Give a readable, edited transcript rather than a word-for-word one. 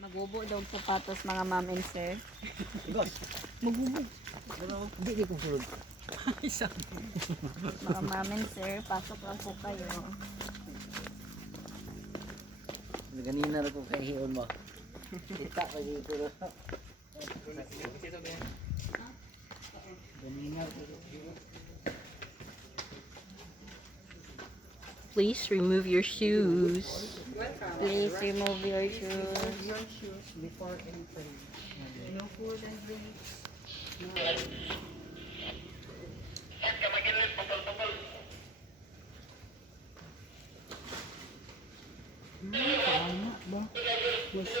Magubo daw sapatos mga ma'am and sir. Igos. Magubo. Hindi di kong sulod. Mga ma'am and sir, pasok lang po kayo. Ganina na ko kay hiyon mo. Kita pa dito. Ganina ko. Please remove your shoes. Please remove your shoes. Your shoes before entering. No food and drinks. Paano ba? Yes.